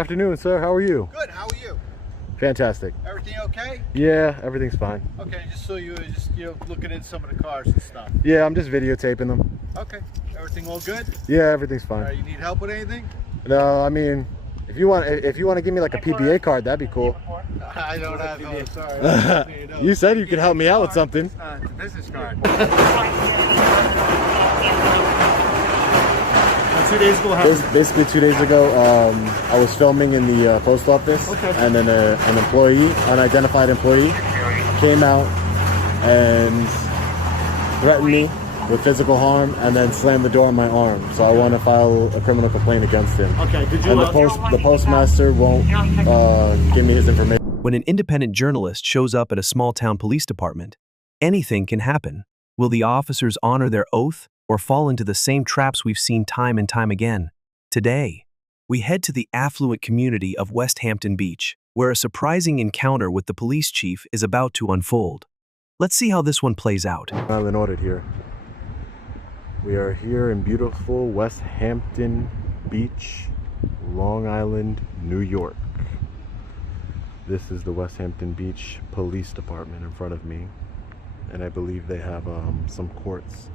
Afternoon, sir. How are you? Good. How are you? Fantastic. Everything okay? Yeah, everything's fine. Okay, just so you looking in some of the cars and stuff. Yeah, I'm just videotaping them. Okay. Everything all good? Yeah, everything's fine. All right, you need help with anything? No, I mean, if you want to give me like a PBA card, that'd be cool. I don't have those. Sorry. You said you could help me out with something. It's a business card. 2 days ago, Basically 2 days ago, I was filming in the post office, and then an unidentified employee, came out and threatened me with physical harm, and then slammed the door on my arm. So I want to file a criminal complaint against him. Okay, did you? And the postmaster won't give me his information. When an independent journalist shows up at a small-town police department, anything can happen. Will the officers honor their oath or fall into the same traps we've seen time and time again? Today, we head to the affluent community of West Hampton Beach, where a surprising encounter with the police chief is about to unfold. Let's see how this one plays out. Island Audit here. We are here in beautiful West Hampton Beach, Long Island, New York. This is the West Hampton Beach Police Department in front of me, and I believe they have some courts,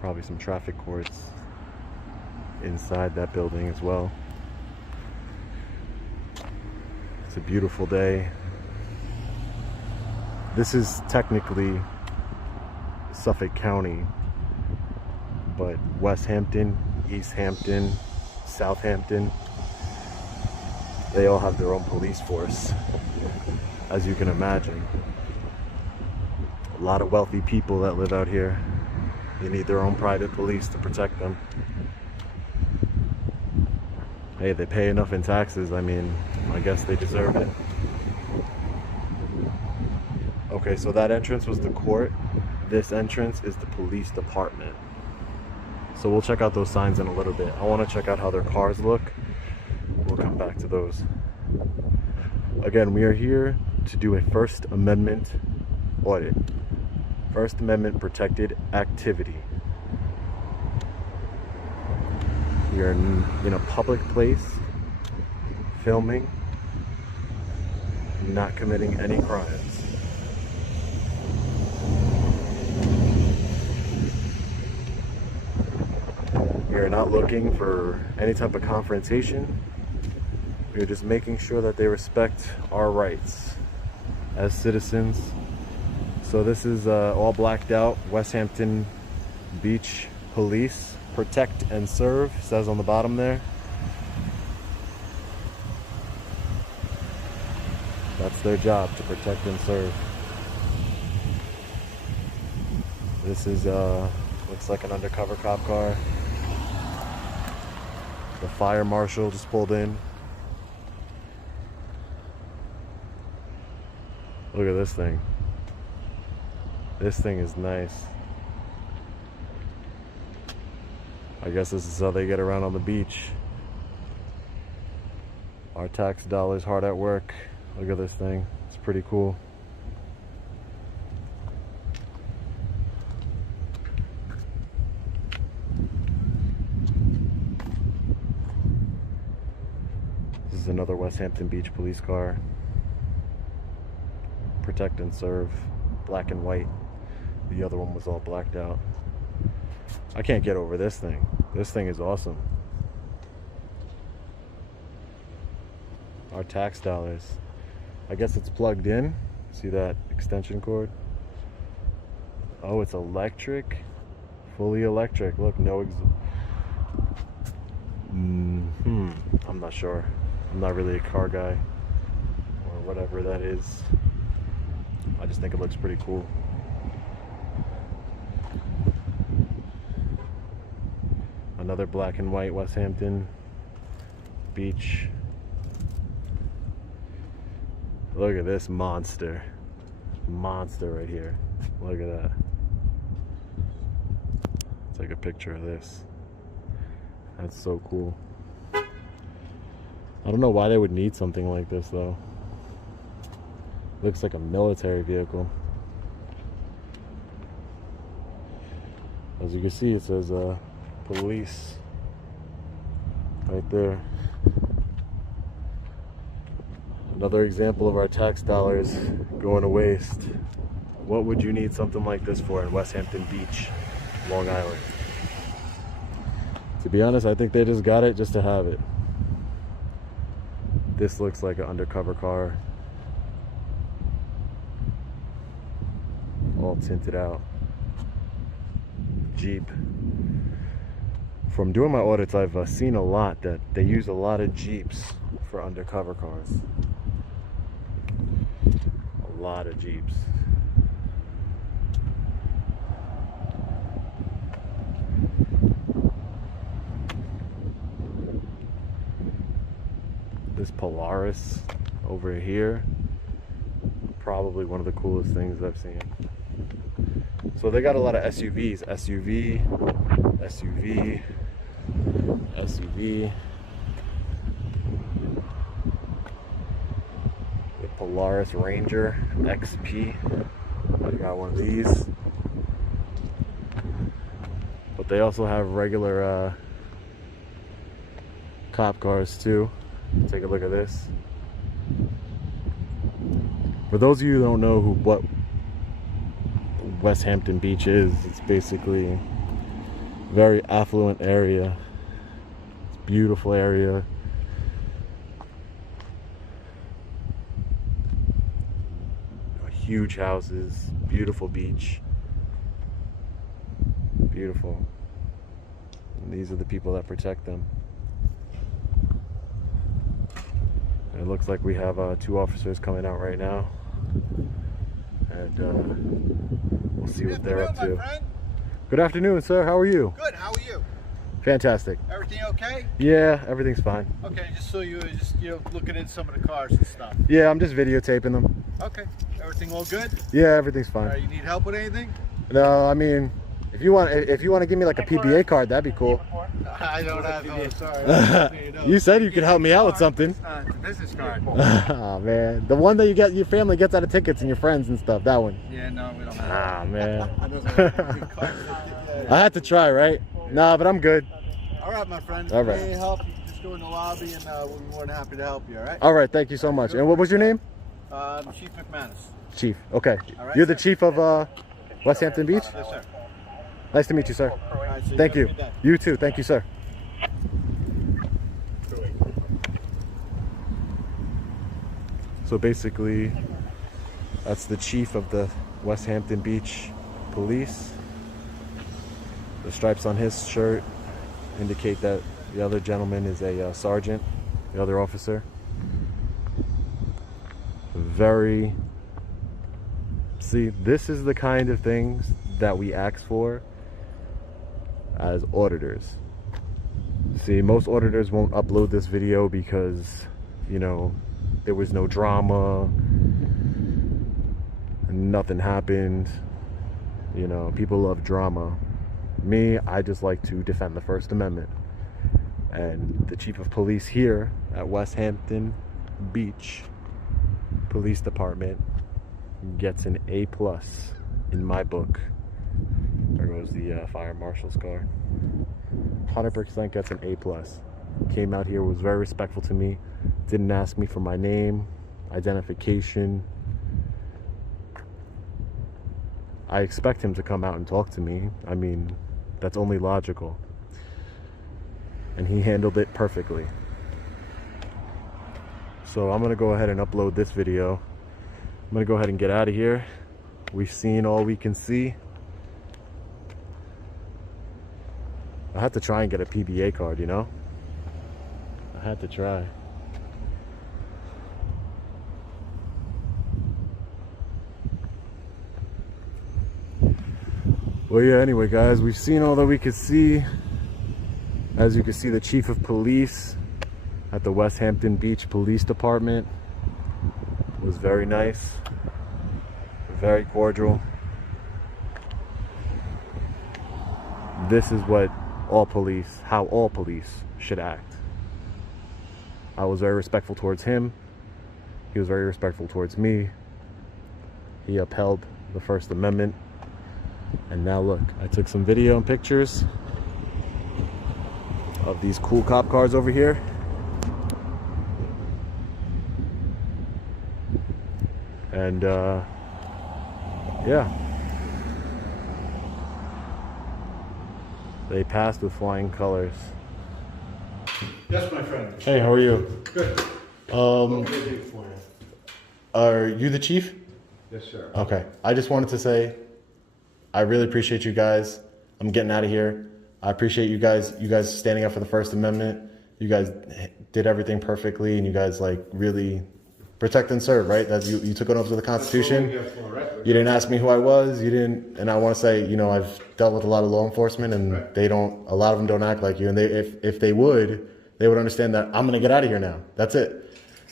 probably some traffic courts inside that building as well. It's a beautiful day. This is technically Suffolk County, but West Hampton, East Hampton, Southampton, they all have their own police force, as you can imagine. A lot of wealthy people that live out here. They need their own private police to protect them. Hey, they pay enough in taxes. I mean, I guess they deserve it. Okay, so that entrance was the court. This entrance is the police department. So we'll check out those signs in a little bit. I want to check out how their cars look. We'll come back to those. Again, we are here to do a First Amendment audit. First Amendment protected activity. We are in a public place, filming, not committing any crimes. We are not looking for any type of confrontation. We are just making sure that they respect our rights as citizens. So this is all blacked out. West Hampton Beach Police, protect and serve, says on the bottom there. That's their job, to protect and serve. This is looks like an undercover cop car. The fire marshal just pulled in. Look at this thing. This thing is nice. I guess this is how they get around on the beach. Our tax dollars hard at work. Look at this thing. It's pretty cool. This is another West Hampton Beach police car. Protect and serve. Black and white. The other one was all blacked out. I can't get over this thing. This thing is awesome. Our tax dollars. I guess it's plugged in. See that extension cord? Oh, it's electric. Fully electric. Look, no I'm not sure. I'm not really a car guy or whatever that is. I just think it looks pretty cool. Another black and white West Hampton Beach. Look at this monster. Monster right here. Look at that. Let's take a picture of this. That's so cool. I don't know why they would need something like this though. Looks like a military vehicle. As you can see, it says police right there. Another example of our tax dollars going to waste. What would you need something like this for in West Hampton Beach, Long Island? To be honest, I think they just got it just to have it. This looks like an undercover car. All tinted out. Jeep. From doing my audits, I've seen a lot that they use a lot of Jeeps for undercover cars. A lot of Jeeps. This Polaris over here, probably one of the coolest things I've seen. So they got a lot of SUVs, SUV, SUV, SUV. The Polaris Ranger XP. I got one of these. But they also have regular cop cars too. Take a look at this. For those of you who don't know what West Hampton Beach is, it's basically a very affluent area. It's a beautiful area. Huge houses, beautiful beach. Beautiful. And these are the people that protect them. It looks like we have 2 officers coming out right now, and we'll see what they're up to. Good afternoon, sir. How are you? Good. How are you? Fantastic. Everything okay? Yeah, everything's fine. Okay, just so you were looking in some of the cars and stuff. Yeah, I'm just videotaping them. Okay. Everything all good? Yeah, everything's fine. You need help with anything? No, I mean, if you want to give me like a PBA card, that'd be cool. I don't have those. Sorry. You said you could help me out with something. It's a business card. Oh man, the one that your family gets out of tickets and your friends and stuff. That one. Yeah, no, we don't have Ah man. that. I had to try, right? Nah, but I'm good. All right, my friend. All right. If you need help, you can just go in the lobby and we'll be more than happy to help you, all right? All right, thank you so much. And what was your name? Chief McManus. Chief. Okay. All right, You're the sir. chief of West Hampton Beach? Yes, sir. Nice to meet you, sir. All right, so Thank have a you. good day. You too. Thank you, sir. So basically, that's the chief of the West Hampton Beach Police. The stripes on his shirt indicate that the other gentleman is a sergeant, the other officer. See, this is the kind of things that we ask for as auditors. See, most auditors won't upload this video because, you know, there was no drama, nothing happened. You know, people love drama. Me, I just like to defend the First Amendment. And the chief of police here at West Hampton Beach Police Department gets an A+ in my book. There goes the fire marshal's car. 100% gets an A+. Came out here, was very respectful to me. Didn't ask me for my name, identification. I expect him to come out and talk to me. I mean, that's only logical. And he handled it perfectly. So I'm gonna go ahead and upload this video. I'm gonna go ahead and get out of here. We've seen all we can see. I had to try and get a PBA card, you know? I had to try. Well, yeah, anyway, guys, we've seen all that we could see. As you can see, the chief of police at the West Hampton Beach Police Department was very nice, very cordial. This is what how all police should act. I was very respectful towards him. He was very respectful towards me. He upheld the First Amendment. And now look, I took some video and pictures of these cool cop cars over here. And yeah, they passed with flying colors. Yes, my friend. Hey, how are you? Good. Are you the chief? Yes, sir. Okay. I just wanted to say, I really appreciate you guys. I'm getting out of here. I appreciate you guys standing up for the First Amendment. You guys did everything perfectly, and you guys like really protect and serve, right? That you took it over to the Constitution. You didn't ask me who I was. You didn't, and I want to say, you know, I've dealt with a lot of law enforcement, and a lot of them don't act like you. And if they would understand that I'm gonna get out of here now. That's it.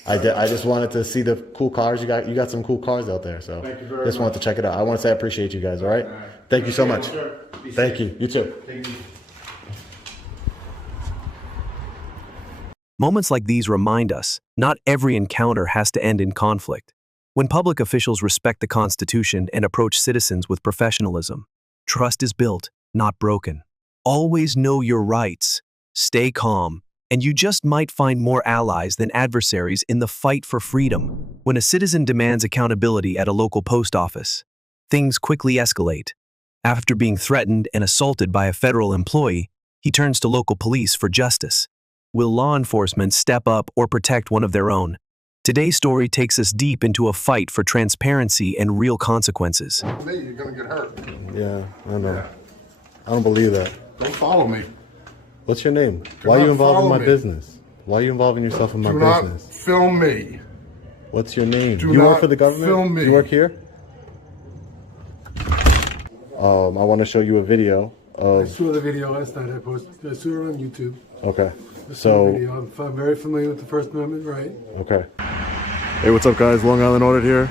I just wanted to see the cool cars. You got some cool cars out there, so just wanted to check it out. I want to say I appreciate you guys. All right, thank you so much. Thank you. You too. Moments like these remind us, not every encounter has to end in conflict. When public officials respect the Constitution and approach citizens with professionalism, trust is built, not broken. Always know your rights, stay calm, and you just might find more allies than adversaries in the fight for freedom. When a citizen demands accountability at a local post office, things quickly escalate. After being threatened and assaulted by a federal employee, he turns to local police for justice. Will law enforcement step up or protect one of their own? Today's story takes us deep into a fight for transparency and real consequences. You're gonna get hurt. Yeah, I know. Yeah. I don't believe that. Don't follow me. What's your name? Why are you involved in my business? Why are you involving yourself in my business? Do not film me. What's your name? Do you not work for the government? Film me. Do you work here? I want to show you a video of... I saw the video last night. I saw it on YouTube. Okay. So I'm very familiar with the First Amendment right. Okay. Hey, what's up, guys? Long Island Audit here.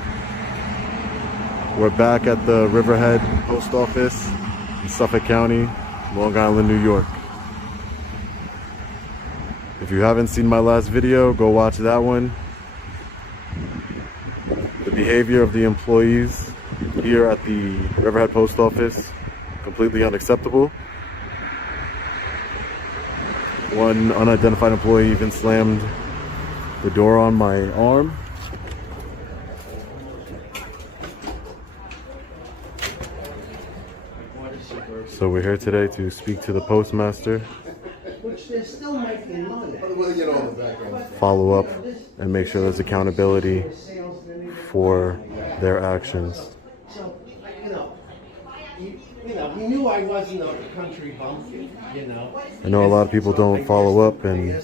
We're back at the Riverhead Post Office in Suffolk County, Long Island, New York. If you haven't seen my last video, go watch that one. The behavior of the employees here at the Riverhead Post Office, completely unacceptable. One unidentified employee even slammed the door on my arm. So we're here today to speak to the postmaster, follow up, and make sure there's accountability for their actions. He knew I wasn't a country bumpkin, I know a lot of people don't follow up and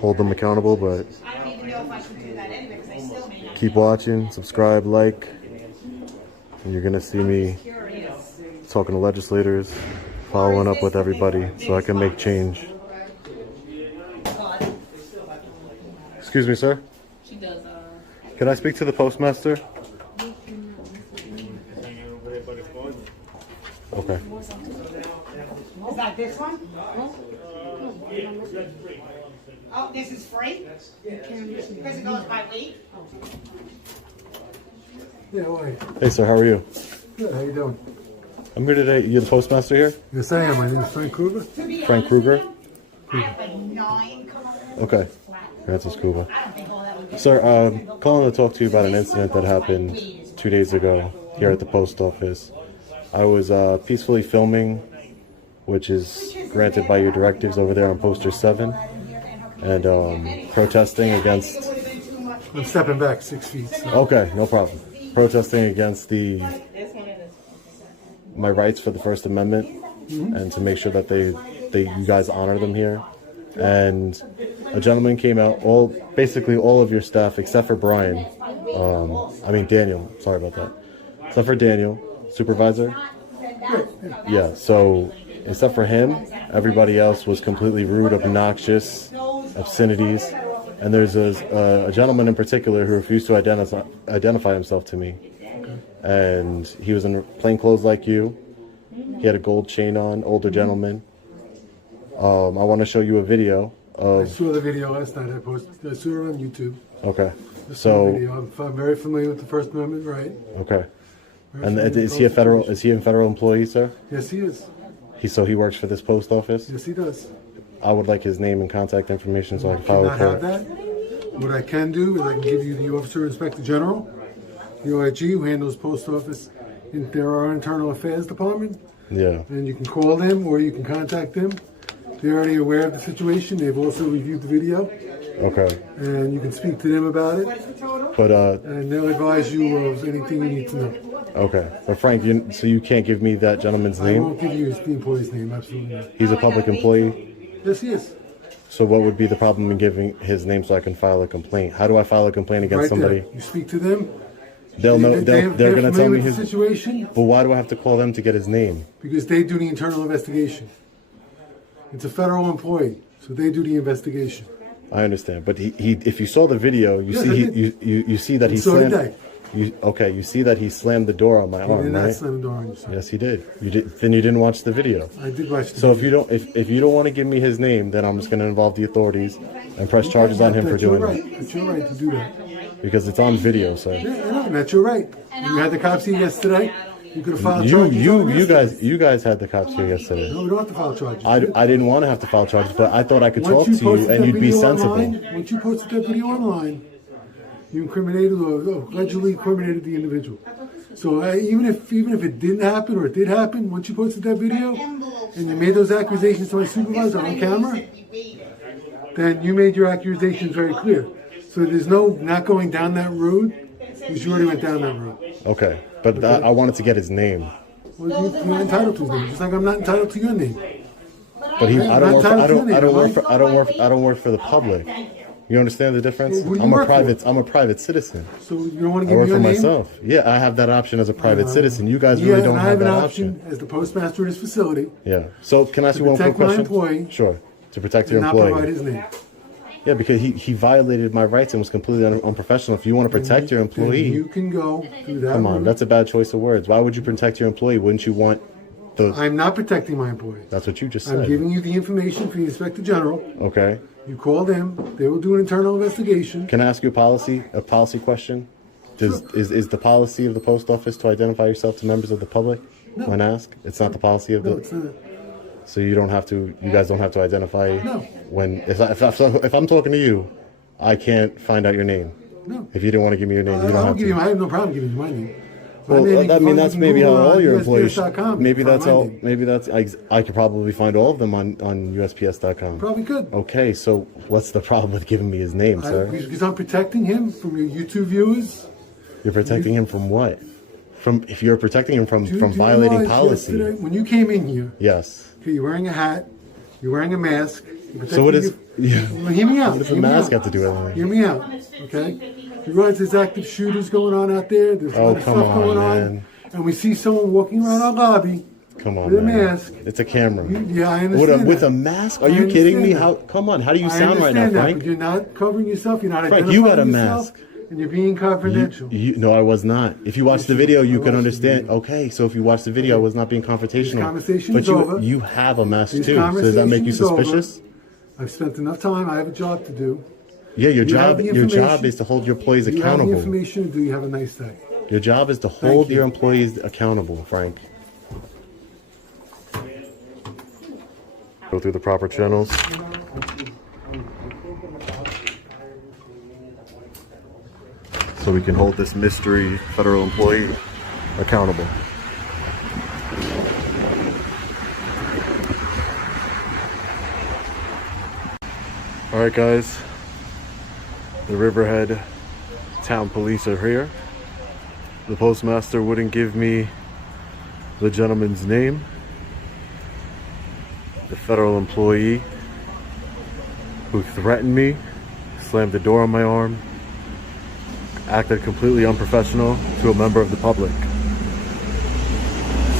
hold them accountable, but I don't even know if I should do that anyway because I still may not. keep watching, subscribe, like, and you're gonna see me talking to legislators, following up with everybody so I can make change. Excuse me, sir? She does, Can I speak to the postmaster? Okay. Is that this one? Oh, this is free? Because it goes by weight? Yeah, why? Hey, sir, how are you? Good, how you doing? I'm here today. You're the postmaster here? Yes, I am. My name is Frank Kruger. To be Frank honest Kruger? with you, I have like 9 coming. Okay. That's a scuba. I don't think all that would be. Sir, calling to talk to you about an incident that happened 2 days ago here at the post office. I was peacefully filming, which is granted by your directives over there on poster 7, and protesting against... I'm stepping back 6 feet. So. Okay, no problem. Protesting against my rights for the First Amendment, and to make sure that you guys honor them here. And a gentleman came out, basically all of your staff except for Brian, Daniel, sorry about that, except for Daniel, supervisor. Yeah, so except for him, everybody else was completely rude, obnoxious, obscenities. And there's a gentleman in particular who refused to identify himself to me. And he was in plain clothes like you. He had a gold chain on, older gentleman. I want to show you a video of... I saw the video last night. I saw it on YouTube. Okay. So I'm very familiar with the First Amendment right. Okay. And is he a federal employee, sir? Yes, he is. So he works for this post office? Yes, he does. I would like his name and contact information so I can file a report. Have that? What I can do is I can give you the Officer Inspector General, the OIG, who handles post office. There are internal affairs department, Yeah. and you can call them or you can contact them. They're already aware of the situation. They've also reviewed the video, Okay. and you can speak to them about it, But and they'll advise you of anything you need to know. okay. But Frank, so you can't give me that gentleman's I name? won't give you the employee's name, absolutely not. He's a public employee. Yes, he is. So what would be the problem in giving his name so I can file a complaint? How do I file a complaint against Right somebody? there. You speak to them. They'll know. They're going to tell me the his. situation But why do I have to call them to get his name? because they do the internal investigation. It's a federal employee, so they do the investigation. I understand, but he if you saw the video, you Yes, see I he did. you see that he And so did slammed. You see that he slammed the door on my He arm, did not right? slam the door on you, sir. Yes, he did. You did. Then you didn't watch the video. I did watch the So video. if you don't want to give me his name, then I'm just going to involve the authorities and press charges on him for That's your doing right. it That's your right to do that. because it's on video, sir. Yeah, I know, and that's your right. You had the cops here yesterday. You could have filed charges. You guys had the cops here yesterday. No, we don't have to file charges. I didn't want to have to file charges, but I thought I could talk Once to you you posted and that you'd be video sensible. online, once you posted that video online, you incriminated or allegedly incriminated the individual. So even if it didn't happen or it did happen, once you posted that video and you made those accusations to my supervisor on camera, then you made your accusations very clear. So there's no not going down that road because you already went down that road. Okay, but I wanted to get his name. Well, you're not entitled to his name, just like I'm not entitled to your name. But I I'm not entitled to your name, am I don't work for the public. You understand the difference? Who do you I'm work for? I'm a private citizen. So you don't want to I give me work your for name? myself. Yeah, I have that option as a private citizen. You guys really Yeah, don't and I have have an that option as the postmaster of this facility Yeah. So can I ask you one quick protect my question? employee Sure. To protect to your not provide employee. his name. Yeah, because he violated my rights and was completely unprofessional. If you want to protect your Then employee, you can go through that come on, route. that's a bad choice of words. Why would you protect your employee? Wouldn't you want the? I'm not protecting my employee. That's what you just I'm said. giving you the information for the Inspector General. Okay. You call them. They will do an internal investigation. Can I ask you a policy question? Is the policy of the post office to identify yourself to members of the public No. when asked? It's not the policy of No, the. it's not. So you don't have to. You guys don't have to identify. No. When if I'm talking to you, I can't find out your name. No. If you didn't want to give me your name, you don't I'll have give you. to. I have no problem giving you my name. Well, My name, I mean, that's maybe how all your employees. USPS.com. Maybe that's Find my all. name. Maybe that's. I could probably find all of them on USPS.com. Probably could. Okay, so what's the problem with giving me his name, sir? Because I'm protecting him from your YouTube viewers. You're protecting him from what? From if you're protecting him from Do you violating realize policy. yesterday, when you came in here, Yes. okay, you're wearing a hat, you're wearing a mask. you're So what is? protecting Yeah. Well, hear me out. What does hear the me mask out. have to do with anything? Hear me out, okay? You realize there's active shooters going on out there. There's a Oh, lot of come stuff going on, on. man. And we see someone walking around our lobby Come on, with a man. mask. It's a camera. Yeah, I understand With a that. mask? Are I you kidding me? understand that. How? Come on. How do you I sound right now, understand that, Frank? but you're not covering yourself. You're not Frank, identifying you got a yourself, mask. and you're being confidential. No, I was not. If you watch the video, you I can watched the understand. video. Okay, so if you watch the video, I was not being confrontational. conversation but is over. you have a mask This too. So does that make you conversation is over. suspicious? I've spent enough time. I have a job to do. Yeah, your You have job. the Your job information. is to hold your employees You have the accountable. information to do. You have a nice day. Your job is to hold you. your employees accountable, Frank. Go through the proper channels. So we can hold this mystery federal employee accountable. All right, guys. The Riverhead Town Police are here. The postmaster wouldn't give me the gentleman's name. The federal employee who threatened me, slammed the door on my arm, acted completely unprofessional to a member of the public.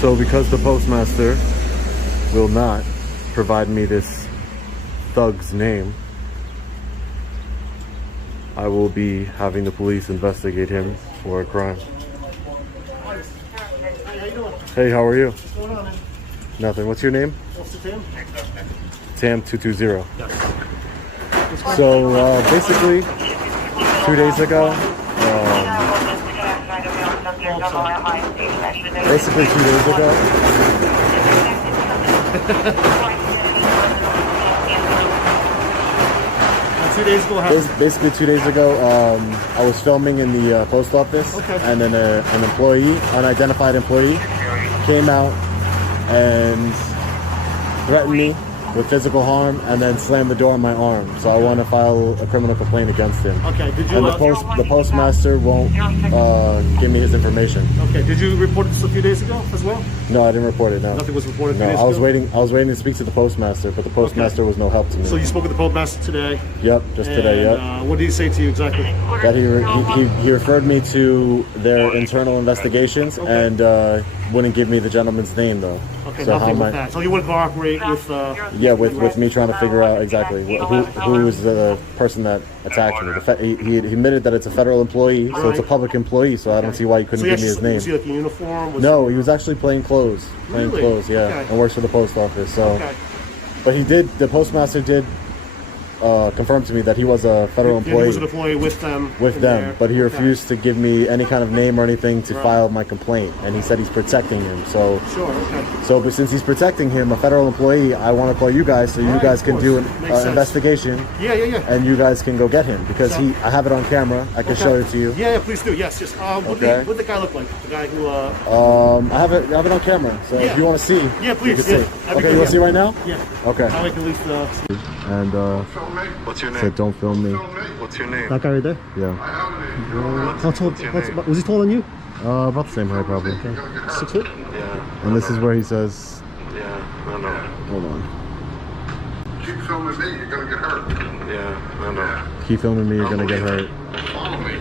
So because the postmaster will not provide me this thug's name, I will be having the police investigate him for a crime. Hey, how are you? What's going on, man? Nothing. What's your name? What's the Tim? Tam 220. So basically, 2 days ago, basically 2 days ago, That's 2 days ago? Basically 2 days ago, I was filming in the post office, and then an employee, unidentified employee, came out and threatened me with physical harm, and then slammed the door on my arm. So I want to file a criminal complaint against him. Okay. Did you? And the postmaster won't give me his information. Okay. Did you report this a few days ago as well? No, I didn't report it. No. Nothing was reported. No, I was waiting. I was waiting to speak to the postmaster, but the postmaster was no help to me. So you spoke with the postmaster today? Yep, just today. Yep. What did he say to you exactly? That he referred me to their internal investigations and wouldn't give me the gentleman's name though. Okay, so nothing with that. So you would cooperate with? Yeah, with me trying to figure out exactly who is the person that attacked me. He admitted that it's a federal employee, so it's a public employee. So I don't see why he couldn't give me his name. Was he like in uniform? No, he was actually plain clothes. Plain Really? clothes, yeah, Okay. and works for the post office. So, but the postmaster did confirm to me that he was a federal employee. He was an employee with them. But he refused to give me any kind of name or anything to file my complaint, and he said he's protecting him. So, but since he's protecting him, a federal employee, I want to call you guys so you guys can do an investigation. Yeah. And you guys can go get him because I have it on camera. I can show it to you. Yeah, please do. Yes. What did the guy look like? The guy who? I have it on camera. So if you want to see, yeah, please. you can see. Okay, you want to see right now? Yeah. Okay. Now I can at least see. And What's your name? said, "Don't film me." What's your name? That guy right there. Yeah. How tall? Was he taller than you? About the same height, probably. 6 foot. Yeah. And this is where he says, Yeah, I know. "Hold on." Keep filming me, you're gonna get hurt. Yeah, I know. Keep filming me, you're gonna get hurt. Follow me.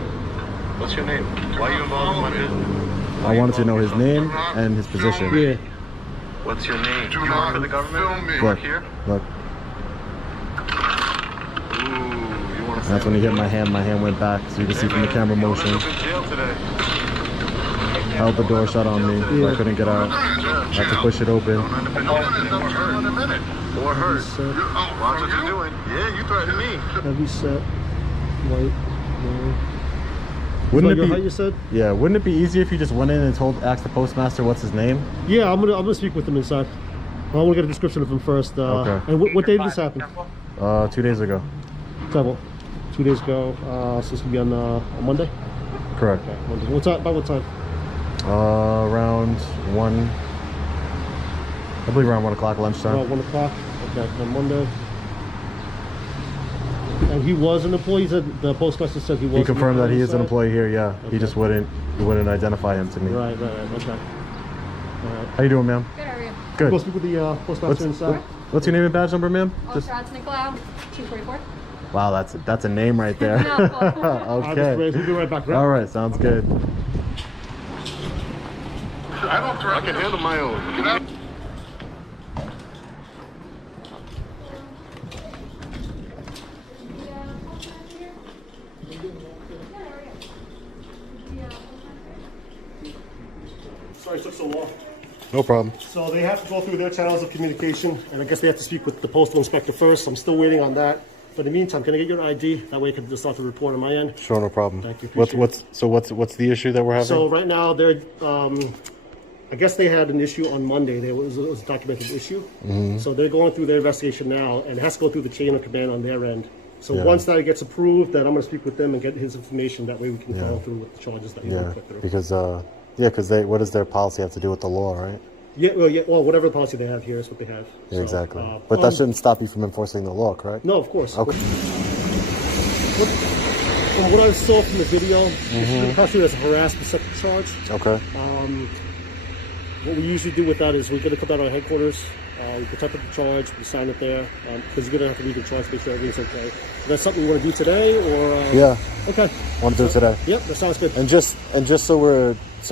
What's your name? Why are you involved in my business? I wanted to know his name and his position. Yeah. What's your name? Do You work for the government? film me. You work here? Look. Ooh, you want to That's when he hit my hand went back, so you can see from the camera motion. in jail today. Held the door shut on me, so I couldn't get out. Had to push it open. Or hurt. Watch what you're doing. Yeah, you threatened me. Heavy set, white. Wouldn't your it height, be? you said? Yeah. Wouldn't it be easier if you just went in and asked the postmaster what's his name? Yeah, I'm gonna speak with him inside. I want to get a description of him first. Okay. And what day did this happen? 2 days ago. Travel. 2 days ago. So this could be on Monday. Correct. Okay. Monday. What time? About what time? Around 1. I believe around 1 o'clock lunchtime. About 1 o'clock. Okay. On Monday. And he was an employee. The postmaster said he was. He confirmed that he is an inside? employee here. Yeah. Okay. He just wouldn't identify him to me. Right. Okay. All right. How you doing, ma'am? Good, how are you? Good. Go speak with the postmaster inside. What's your name and badge number, ma'am? Nicolau, 244. Wow, that's a name right there. Okay. We'll be right back. Right? All right, sounds good. I can handle my own. Sorry it took so long. No problem. So they have to go through their channels of communication, and I guess they have to speak with the postal inspector first. I'm still waiting on that. But in the meantime, can I get your ID? That way I can just start the report on my end. Sure, no problem. Thank you. What's the issue that we're having? So right now they're, I guess they had an issue on Monday. It was a documented issue. So they're going through their investigation now, and it has to go through the chain of command on their end. So once that gets approved, then I'm going to speak with them and get his information. That way we can follow through with the charges that you want to put through. Because what does their policy have to do with the law, right? Well, whatever policy they have here is what they have. Yeah, So, exactly. But that shouldn't stop you from enforcing the law, correct? No, of course. Okay. From what I saw from the video, it's constituted as a harassment separate charge. Okay. What we usually do with that is we're going to come down to our headquarters, we protect the charge, we sign it there, because you're going to have to read the charge to make sure everything's okay. Is that something you want to do today, or? Yeah. Okay. Want to do it today? Yep, that sounds good. And just so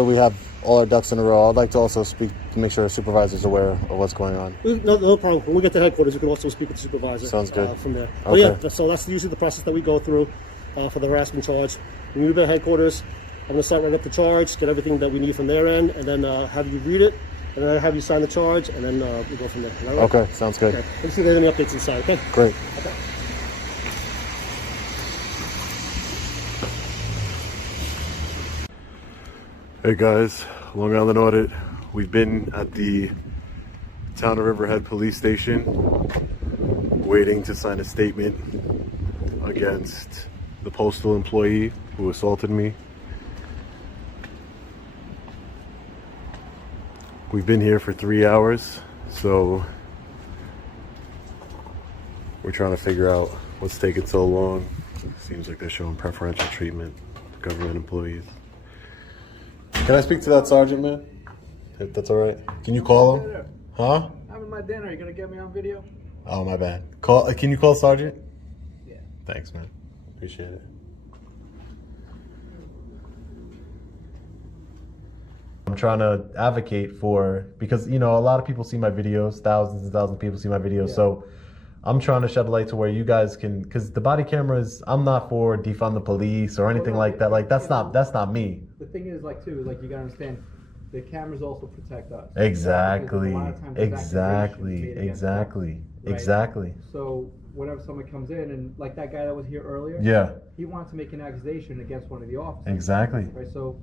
we have all our ducks in a row, I'd like to also speak to make sure our supervisor's aware of what's going on. No problem. When we get to headquarters, we can also speak with the supervisor. Sounds good. From there. Okay. But yeah, so that's usually the process that we go through for the harassment charge. When we move to headquarters, I'm going to start right up the charge, get everything that we need from their end, and then have you read it, and then have you sign the charge, and then we'll go from there. All right? Okay, sounds good. Okay. Let's see if there's any updates inside, okay? Great. Okay. Hey guys, Long Island Audit. We've been at the Town of Riverhead Police Station waiting to sign a statement. against the postal employee who assaulted me. We've been here for 3 hours, so we're trying to figure out what's taking so long. Seems like they're showing preferential treatment to government employees. Can I speak to that sergeant, man? If that's all right. Can you call him? Huh? I'm having my dinner. Are you gonna get me on video? Oh, my bad. Can you call sergeant? Yeah. Thanks, man. Appreciate it. I'm trying to advocate for, because, you know, a lot of people see my videos, thousands and thousands of people see my videos, so I'm trying to shed light to where you guys can, because the body cameras, I'm not for defund the police or anything like that. Like, that's not me. The thing is, like, too, like, you gotta understand, the cameras also protect us. Exactly. Exactly. Exactly. So whenever someone comes in, and like that guy that was here earlier, Yeah. he wants to make an accusation against one of the officers. Exactly. Right. So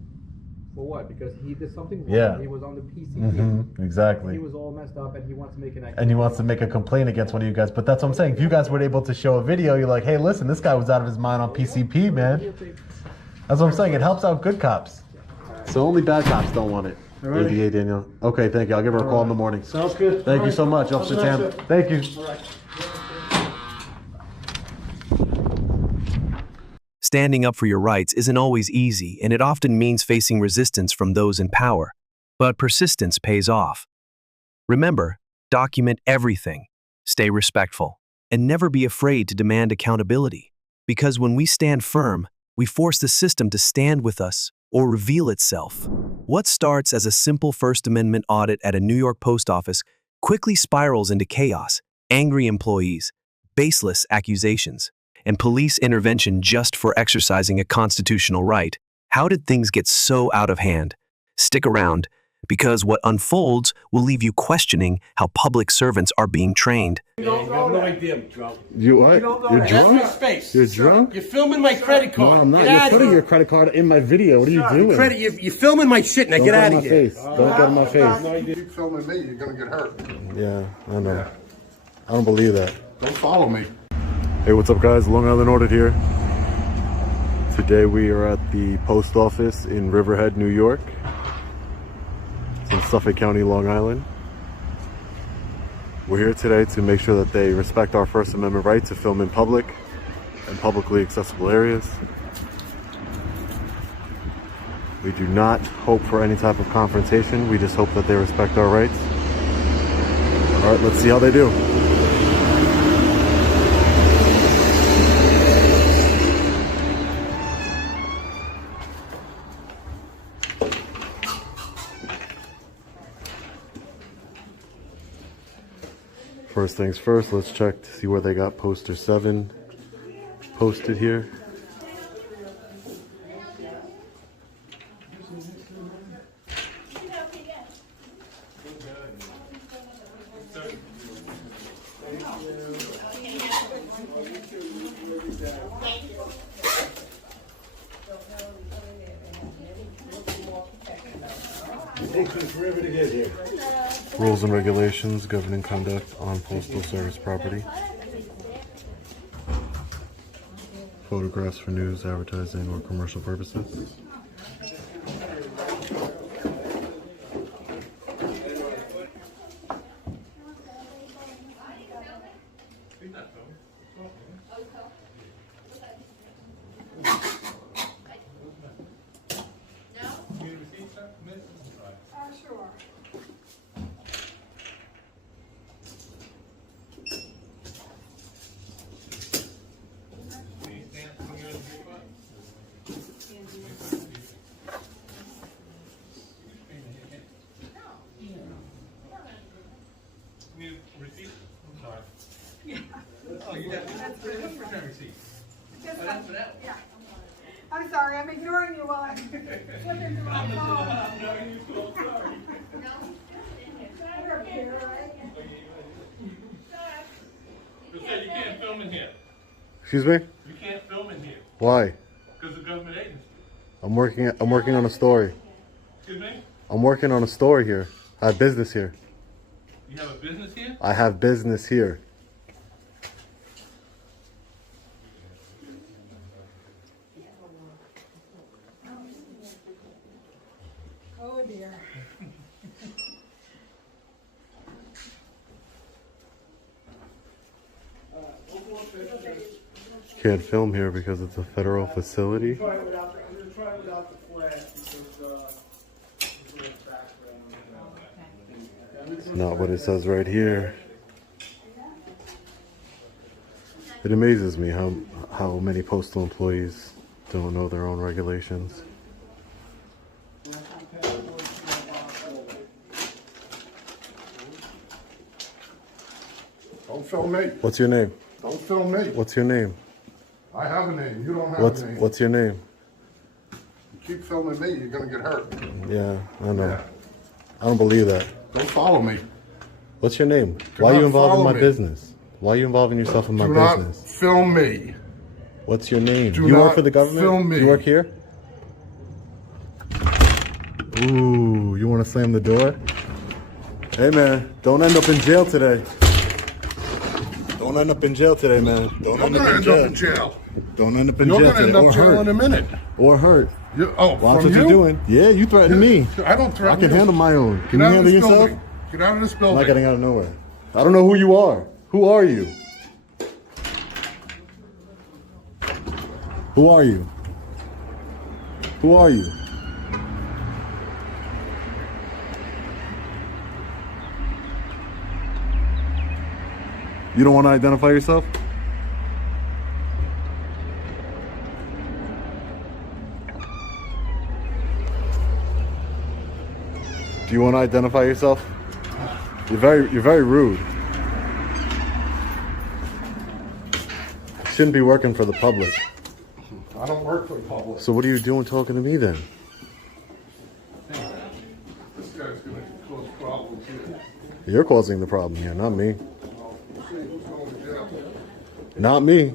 for what? Because he did something wrong. Yeah. He was on the PCP. Exactly. He was all messed up, and he wants to make an accusation. And he wants to make a complaint against one of you guys. But that's what I'm saying. If you guys were able to show a video, you're like, hey, listen, this guy was out of his mind on PCP, man. That's what I'm saying. It helps out good cops. So only bad cops don't want it. Alright. ADA Daniel. Okay, thank you. I'll give her a call in the morning. Sounds good. Thank you so much, Have a Officer nice Tam. day. Thank you. All right. Standing up for your rights isn't always easy, and it often means facing resistance from those in power. But persistence pays off. Remember, document everything, stay respectful, and never be afraid to demand accountability. Because when we stand firm, we force the system to stand with us or reveal itself. What starts as a simple First Amendment audit at a New York post office quickly spirals into chaos, angry employees, baseless accusations, and police intervention just for exercising a constitutional right. How did things get so out of hand? Stick around, because what unfolds will leave you questioning how public servants are being trained. You don't know no idea, I'm drunk. You what? You don't know You're that. drunk? That's my face. You're drunk? You're filming my credit No, card. I'm not. Get You're out of putting here. your credit card in my video. What are you doing? You're filming my shit. Now Don't get get out in of my here. face. Don't get in my face. No, you keep filming me, you're gonna get hurt. Yeah, I know. I don't believe that. Don't follow me. Hey, what's up, guys? Long Island Audit here. Today we are at the post office in Riverhead, New York. It's in Suffolk County, Long Island. We're here today to make sure that they respect our First Amendment right to film in public and publicly accessible areas. We do not hope for any type of confrontation. We just hope that they respect our rights. All right, let's see how they do. First things first, let's check to see where they got poster 7 posted here. Rules and regulations governing conduct on postal service property. Photographs for news, advertising, or commercial purposes. I'm sorry, I'm ignoring you while I'm flipping through my phone. You can't film in here. Excuse me? You can't film in here Why? because of government agency. I'm working on a story. Excuse me? I'm working on a story here. I have business here. You have a business here? I have business here. dear. Can't film here because it's a federal facility. I'm gonna try without the flash because It's not what it says right here. It amazes me how many postal employees don't know their own regulations. Don't film me. What's your name? Don't film me. What's your name? I have a name. You don't have a name. What's your name? You keep filming me, you're gonna get hurt. Yeah, I know. Yeah. I don't believe that. Don't follow me. What's your name? Do Why are you not involved in follow my me. business? Why are you involving yourself in my Do not business? film me. What's your name? Do You work not for the government? film me. You work here? Ooh, you want to slam the door? Hey man, don't end up in jail today. Don't end up in jail today, man. Don't You're end gonna up in end jail. up in jail. Don't end up in You're jail gonna today. end up Or jail hurt. in a minute. Or hurt. Oh, Watch from what you? you're doing. Yeah, you threatened me. I don't threaten I can you. handle my own. Can Get you out of handle this yourself? building. Get out of this I'm building. not getting out of nowhere. I don't know who you are. Who are you? Who are you? Who are you? You don't want to identify yourself? Do you want to identify yourself? You're very rude. Shouldn't be working for the public. I don't work for the public. So what are you doing talking to me then? This guy's gonna cause problems here. You're causing the problem here, not me. We'll see who's going to jail. Not me.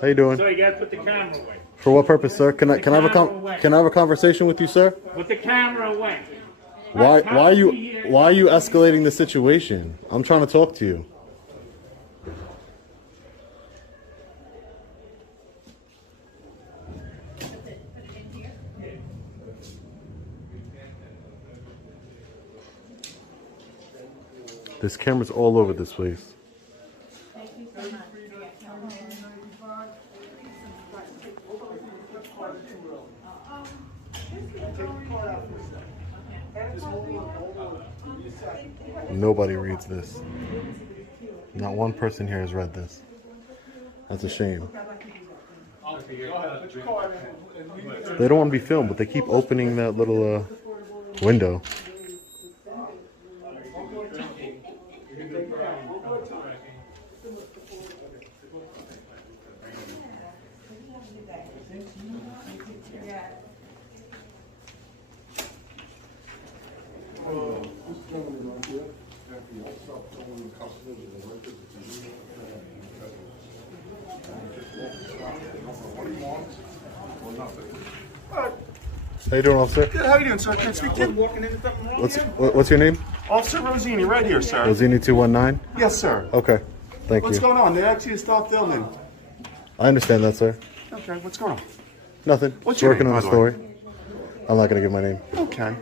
How you doing? So you gotta put the camera away. For what purpose, sir? Can I have a conversation with you, sir? Put the camera away. Why are you escalating the situation? I'm trying to talk to you. There's cameras all over this place. Nobody reads this. Not one person here has read this. That's a shame. They don't want to be filmed, but they keep opening that little window. How you doing, officer? Good, how you doing, sir? Can I speak to you? Walking into something wrong What's your name? Officer Rosini, right here, sir. Rosini 219? Yes, sir. Okay. Thank What's you. going on? They asked you to stop filming. I understand that, sir. Okay, what's going on? Nothing. What's your Working name, on by a the way? story. I'm not going to give my name. Okay.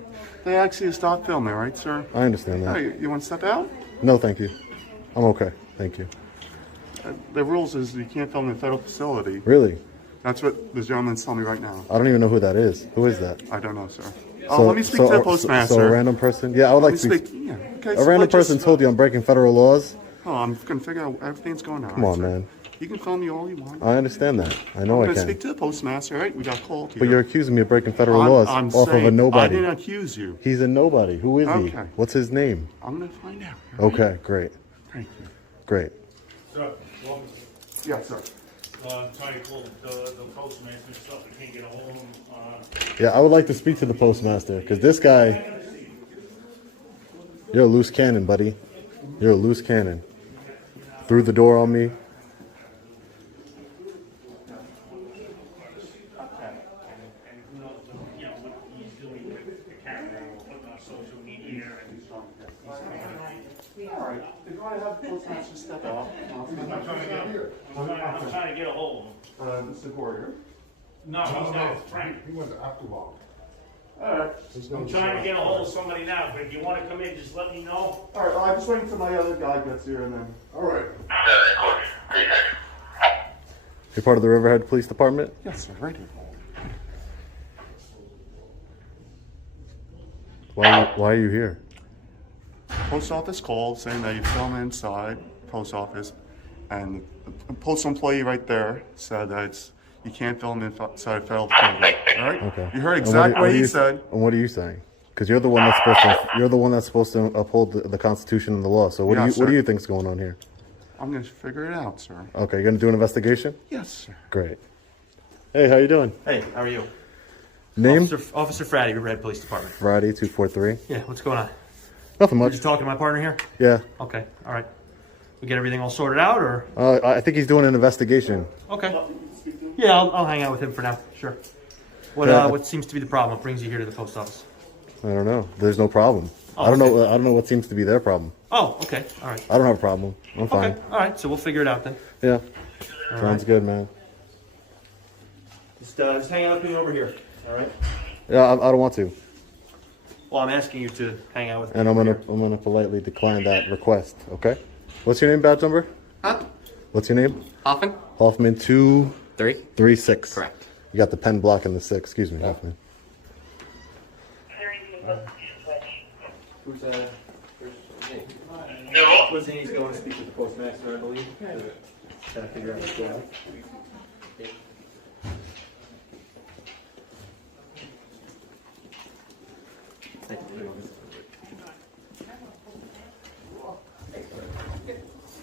They asked you to stop filming, right, sir? I understand that. Hey, you want to step out? No, thank you. I'm okay. Thank you. The rules is you can't film in a federal facility. Really? That's what the gentleman's telling me right now. I don't even know who that is. Who is that? I don't know, sir. Let me speak to the postmaster. So a random person? Yeah, I would like to Let me speak. yeah. Okay, A so random let's just- person told you I'm breaking federal laws? Oh, I'm going to figure out everything's going on. Come on, man. You can film me all you want. I understand that. I know I'm I going to can. speak to the postmaster, right? We got called here. But you're accusing me of breaking federal laws I'm off of a saying, nobody. I didn't accuse you. He's a nobody. Who is he? Okay. What's his name? I'm going to find out. Okay, great. Thank you. Great. Sir, Yes, sir. trying to call the postmaster and stuff. I can't get a hold of him. Yeah, I would like to speak to the postmaster because this guy, you're a loose cannon, buddy. You're a loose cannon. Threw the door on me. And who knows, you know, what he's doing with the camera or putting on social media and All right, they're going to have the postmaster step out. I'm trying to get a hold of him. Mr. Gorger. No, he's not. Frank. He went to Octoball. All right. I'm trying to get a hold of somebody now, but if you want to come in, just let me know. All right, I'm just waiting till my other guy gets here and then. All right. You're part of the Riverhead Police Department? Yes, sir, right here. Why are you here? Post office called saying that you film inside post office, and the postal employee right there said that you can't film inside federal building. All right. Okay. You heard exactly what he said. And what are you saying? Because you're the one that's supposed to uphold the Constitution and the law. So what do you think's going on here? I'm gonna figure it out, sir. Okay, you're gonna do an investigation? Yes, sir. Great. Hey, how you doing? Hey, how are you? Name? Officer Fratty, Riverhead Police Department. Friday 243. Yeah, what's going on? Nothing much. Did you talk to my partner here? Yeah. Okay, all right. We get everything all sorted out, or? I think he's doing an investigation. Okay. Yeah, I'll hang out with him for now. Sure. What seems to be the problem? What brings you here to the post office? I don't know. There's no problem. Oh, I don't know what seems to be their problem. Oh, okay. All right. I don't have a problem. I'm fine. Okay. All right. So we'll figure it out then. Yeah. All Sounds right. good, man. Just hang out with me over here. All right. Yeah, I don't want to. Well, I'm asking you to hang out with me. And I'm gonna politely decline that request. Okay. What's your name, badge number? Huh? What's your name? Hoffman. Hoffman 236. Correct. You got the pen blocking the 6. Excuse me, Hoffman. Who's he's going to speak with the postmaster, I believe. Trying to figure out what's going on.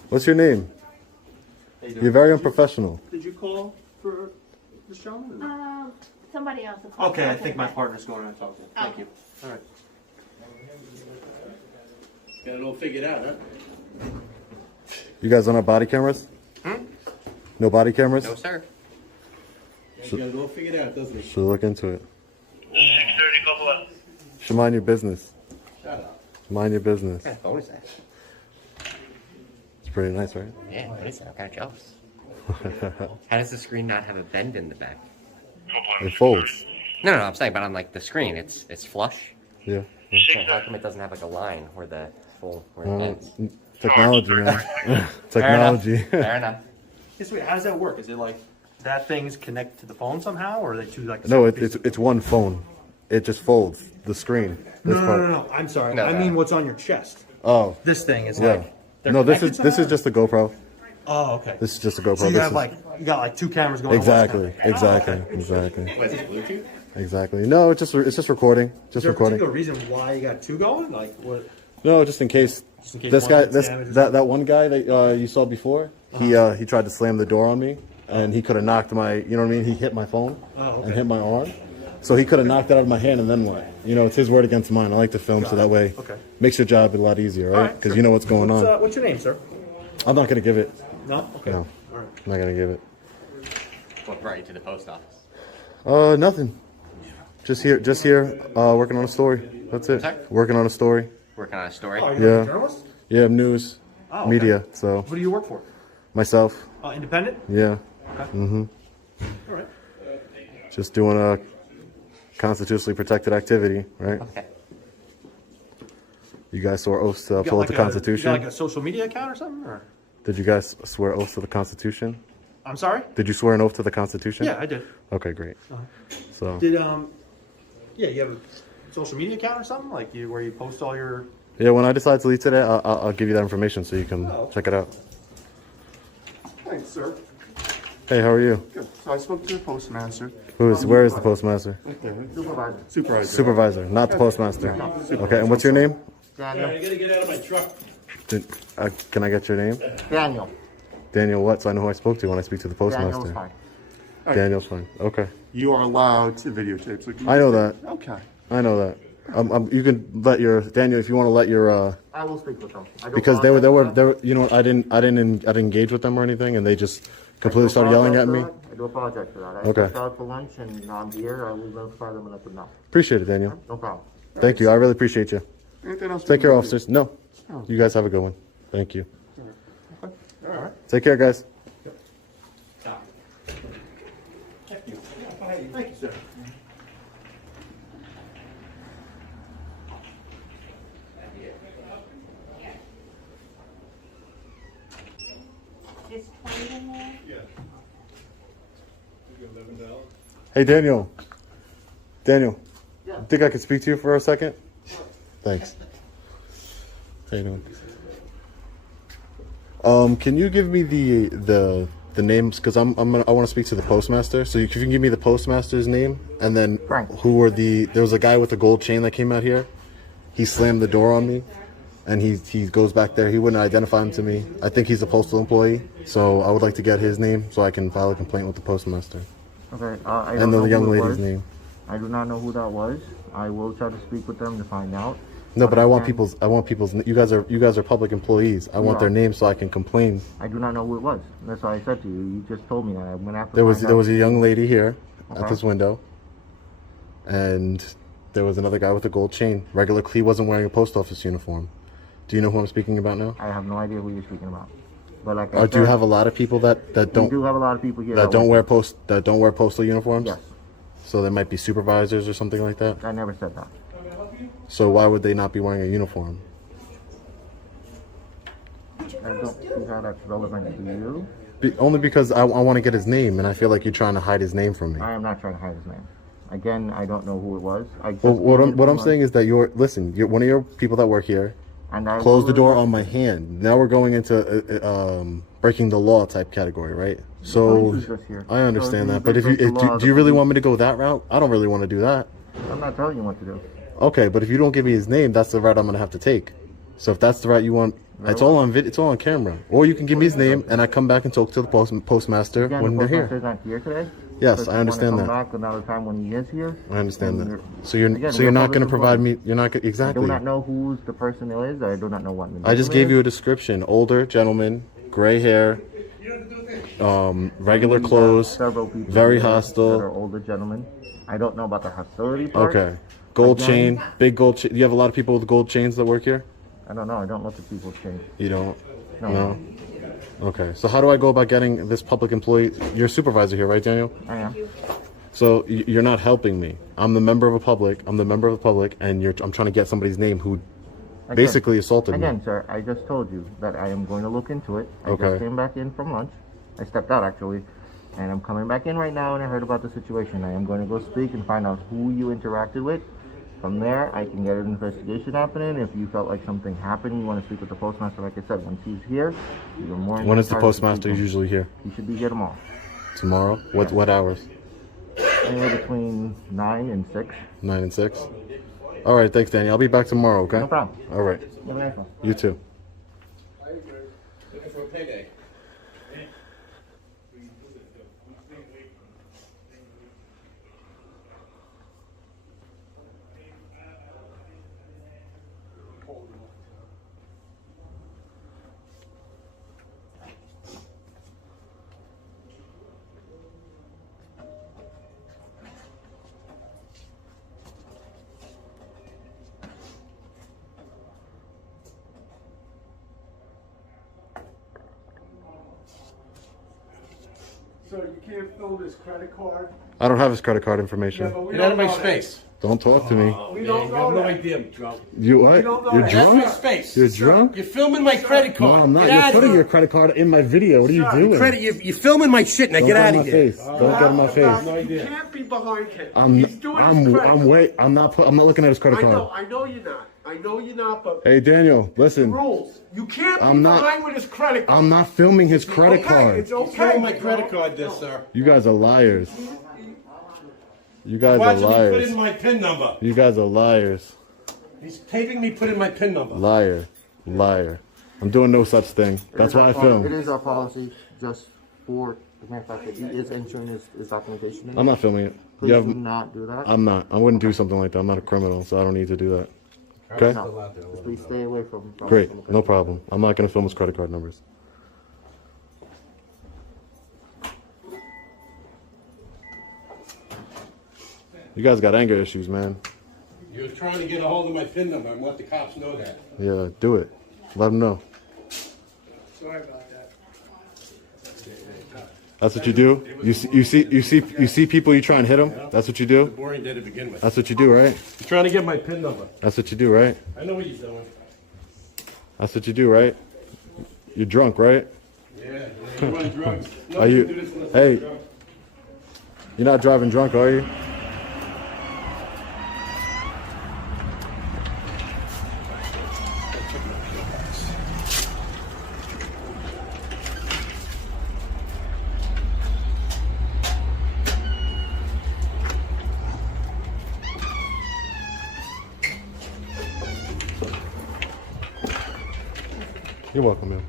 What's your name? You're very unprofessional. Did you call for this gentleman? Somebody else. Okay, I think my partner's going to talk to him. Thank you. All right. Got it all figured out, huh? You guys don't have body cameras? No body cameras? No, sir. You got it all figured out, doesn't it? Should look into it. Should mind your business. Shut up. Mind your business. What kind of phone is that? It's pretty nice, right? Yeah, what is that? I'm kind of jealous. How does the screen not have a bend in the back? It folds. No, I'm saying, but on like the screen, it's flush. Yeah. So how come it doesn't have like a line where the full where it bends? Technology, man. Technology. Technology. Fair enough. Yes, wait, how does that work? Is it like that thing's connected to the phone somehow, or are they two like? No, it's one phone. It just folds the screen. This part. No. I'm sorry. No, I mean, what's on your chest? Oh. This thing is Yeah. like. No, this is just a GoPro. Oh, okay. This is just a GoPro. So you This have is- you got like two cameras going. Exactly. On one Exactly. okay. Exactly. What, is this Bluetooth? Exactly. No, it's just recording. Just Is there a recording. particular reason why you got two going? Like what? No, just in case. Just in case This one guy, gets damaged or that one guy that you saw before, he tried to slam the door on me, and he could have knocked my, you know what I mean? He hit my phone and hit my arm, so he could have knocked it out of my hand, and then what? You know, it's his word against mine. I like to film so that way makes your job a lot easier, right? Because you know what's going on. What's your name, sir? I'm not gonna give it. No. Okay. No, All right. I'm not gonna give it. What brought you to the post office? Nothing. Just here, working on a story. That's it. Sorry? Working on a story. Working on a story? Oh, you're a journalist? Yeah, news, Oh, okay. media. So What do you work for? myself. Independent? Yeah. Okay. Mm-hmm. All right. Just doing a constitutionally protected activity, right? Okay. You guys swore oaths to You got uphold the like Constitution. You got like a social media account or something? Or? Did you guys swear oaths to the Constitution? I'm sorry? Did you swear an oath to the Constitution? Yeah, I did. Okay, great. So Did yeah, you have a social media account or something like where you post all your? yeah, when I decide to leave today, I'll give you that information so you can check it out. Thanks, sir. Hey, how are you? Good. So I spoke to the postmaster. Where is the postmaster? Supervisor. Supervisor. Supervisor, not the postmaster. Okay, and what's your name? Daniel. I gotta get out of my truck. Can I get your name? Daniel. Daniel what? So I know who I spoke to when I speak to the postmaster. Daniel's fine. Daniel's fine. Okay. You are allowed to videotape. So I know that. Okay. I know that. You can let your Daniel if you want to let your I will speak with them. because they were you know I didn't engage with them or anything and they just completely started yelling at me. I do apologize for that. I Okay. stepped out for lunch and I'm here. I will notify them and let them know. Appreciate it, Daniel. No problem. Thank you. I really appreciate you. Anything else? Take care, officers. No. You guys have a good one. Thank you. All right. Take care, guys. Thank you. Thank you, sir. Is 20 in there? Hey, Daniel. Daniel. Think I could speak to you for a second? Thanks. How you doing? Can you give me the names? Because I want to speak to the postmaster. So if you can give me the postmaster's name, and then who were there was a guy with a gold chain that came out here. He slammed the door on me, and he goes back there. He wouldn't identify him to me. I think he's a postal employee, so I would like to get his name so I can file a complaint with the postmaster. Okay. And the young lady's name. I do not know who that was. I will try to speak with them to find out. No, but I want people's. You guys are public employees. I want their names so I can complain. I do not know who it was. That's why I said to you. You just told me that. I'm gonna have to. There was a young lady here at this window, and there was another guy with a gold chain. He wasn't wearing a post office uniform. Do you know who I'm speaking about now? I have no idea who you're speaking about. But like do you have a lot of people that don't? We do have a lot of people here that don't wear postal uniforms. Yes. So there might be supervisors or something like that. I never said that. So why would they not be wearing a uniform? I don't see how that's relevant to you. Only because I want to get his name, and I feel like you're trying to hide his name from me. I am not trying to hide his name. Again, I don't know who it was. What I'm saying is that you're one of your people that work here. And I closed the door on my hand. Now we're going into breaking the law type category, right? So I understand that, but do you really want me to go that route? I don't really want to do that. I'm not telling you what to do. Okay, but if you don't give me his name, that's the route I'm gonna have to take. So if that's the route you want, it's all on it's all on camera. Or you can give me his name, and I come back and talk to the postmaster when they're here. The postmaster's not here today. Yes, I understand that. Back another time when he is here. I understand that. So you're not going to provide me. You're not exactly. I do not know who the person is. I do not know what. I just gave you a description. Older gentleman, gray hair, regular clothes, very hostile. That are older gentlemen. I don't know about the hostility part. Okay. Gold chain, big gold chain. Do you have a lot of people with gold chains that work here? I don't know. I don't look at people's chains. You don't? No. Okay. So how do I go about getting this public employee? You're a supervisor here, right, Daniel? I am. So you're not helping me. I'm the member of the public, and I'm trying to get somebody's name who basically assaulted me. Again, sir, I just told you that I am going to look into it. I just came back in from lunch. I stepped out, actually. And I'm coming back in right now, and I heard about the situation. I am going to go speak and find out who you interacted with. From there, I can get an investigation happening. If you felt like something happened, you want to speak with the postmaster, like I said, once he's here, you're more than When is the postmaster usually here? He should be here tomorrow. Tomorrow? What hours? Anywhere between 9 and 6. 9 and 6? All right, thanks, Danny. I'll be back tomorrow, okay? No problem. All right. Have a nice one. You too. So you can't fill this credit card? I don't have his credit card information. Get out of my space. Don't talk to me. We don't know that. No idea, I'm drunk. You what? You're drunk? Space. You're drunk? You're filming my credit card. No, I'm not. You're putting your credit card in my video. What are you doing? You're filming my shit. Now get out of here. Don't get in my face. You can't be behind him. I'm not looking at his credit card. I know you're not. I know you're not, but Hey Daniel, listen. rules. You can't be behind with his credit card. I'm not filming his credit card. It's okay. My credit card, there, sir. You guys are liars. You guys are Watching me put liars. in my PIN number. You guys are liars. He's taping me put in my PIN number. Liar. I'm doing no such thing. That's why I film. It is our policy just for the matter of fact that he is entering his documentation. I'm not filming it. Please do not do that. I'm not. I wouldn't do something like that. I'm not a criminal, so I don't need to do that. Okay? No, just please stay away from Great. No problem. I'm not going to film his credit card numbers. You guys got anger issues, man. You're trying to get a hold of my PIN number and let the cops know that. Yeah, do it. Let them know. Sorry about that. That's what you do? You see people, you try and hit them? That's what you do? The boring day to begin with. That's what you do, right? You're trying to get my PIN number. That's what you do, right? I know what you're doing. That's what you do, right? You're drunk, right? Yeah, you're on drugs. No, Are you? do this unless Hey, you're drunk. you're not driving drunk, are you? You're welcome, man.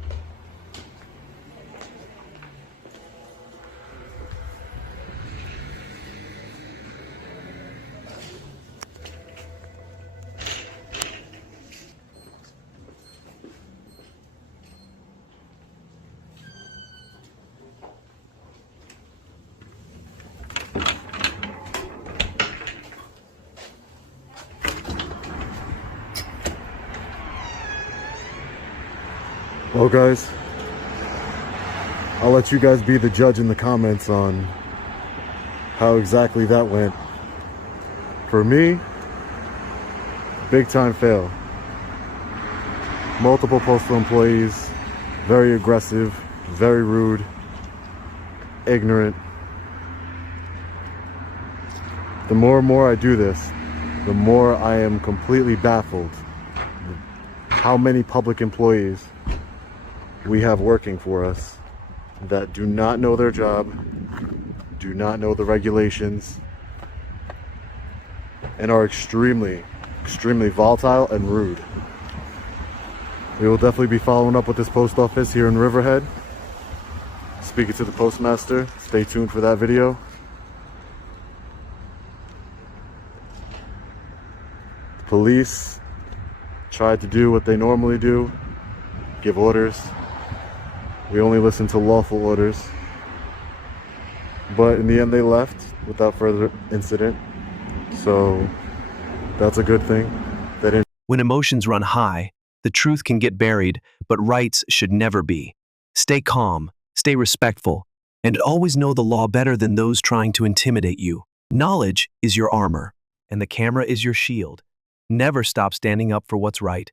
Well, guys, I'll let you guys be the judge in the comments on how exactly that went. For me, big time fail. Multiple postal employees, very aggressive, very rude, ignorant. The more and more I do this, the more I am completely baffled how many public employees we have working for us that do not know their job, do not know the regulations, and are extremely volatile and rude. We will definitely be following up with this post office here in Riverhead, speaking to the postmaster. Stay tuned for that video. The police tried to do what they normally do, give orders. We only listen to lawful orders. But in the end, they left without further incident. So that's a good thing. They didn't. When emotions run high, the truth can get buried, but rights should never be. Stay calm, stay respectful, and always know the law better than those trying to intimidate you. Knowledge is your armor, and the camera is your shield. Never stop standing up for what's right.